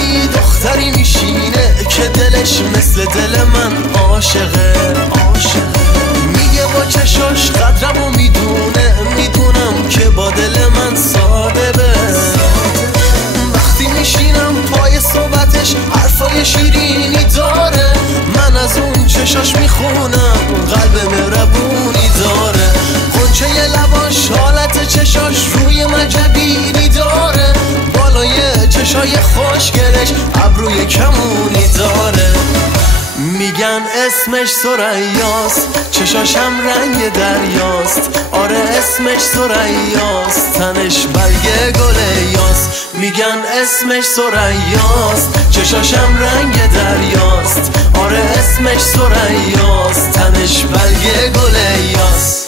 بالایی دختری میشینه که دلش مثل دل من عاشقه. میگه با چشاش قدرمو میدونه، میدونم که با دل من صادقه. وقتی میشینم پای صحبتش حرفای شیرینی داره، من از اون چشاش میخونم قلب مهربونی داره. غنچه لباش حالت چشاش روی مجبینی داره، بالای چشای خوشگلش ابروی کمونی داره. میگن اسمش ثریاست، چشاشم رنگ دریاست. آره اسمش ثریاست، تنش برگ گل یاست. میگن اسمش ثریاست، چشاشم رنگ دریاست. آره اسمش ثریاست، تنش برگ گل یاست.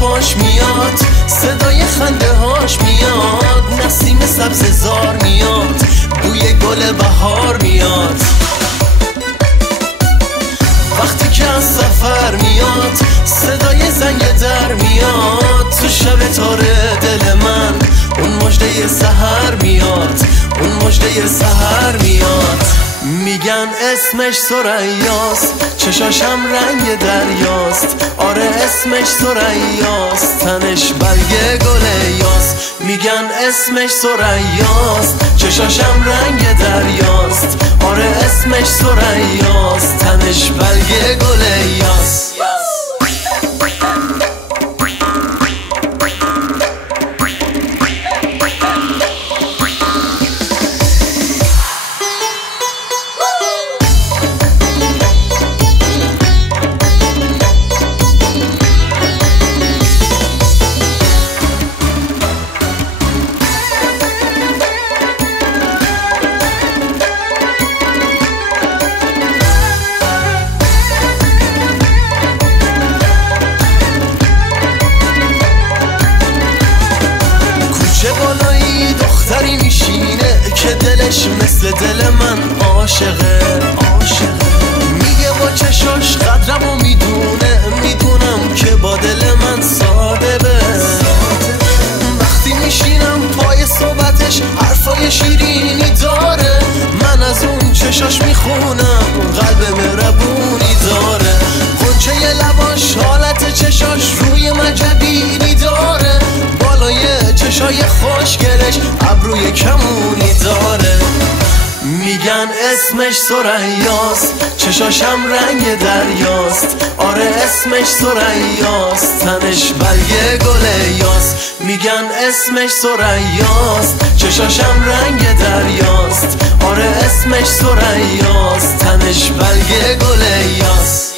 پاش میاد، صدای خنده هاش میاد، نسیم سبز زار میاد، بوی گل بهار میاد. وقتی که از سفر میاد، صدای زنگ در میاد، تو شب تاره دل من اون مژده سحر میاد، اون مژده سحر میاد. میگن اسمش ثریاست، چشاشم رنگ دریاست. آره اسمش ثریاست، تنش برگ گل یاست. میگن اسمش ثریاست، چشاشم رنگ دریاست. آره اسمش ثریاست، تنش برگ گل یاست. بالایی دختری میشینه که دلش مثل دل من عاشقه. میگه با چشاش قدرمو میدونه، میدونم که با دل من صادقه. وقتی میشینم پای صحبتش حرفای شیرینی داره، من از اون چشاش میخونم قلب مهربونی داره. غنچه لباش حالت چشاش روی مجبینی داره، بالای چشای خوشگلش ابروی کمونی داره. میگن اسمش ثریاست، چشاشم رنگ دریاست. آره اسمش ثریاست، تنش برگ گل یاست. میگن اسمش ثریاست، چشاشم رنگ دریاست. آره اسمش ثریاست، تنش برگ گل یاست.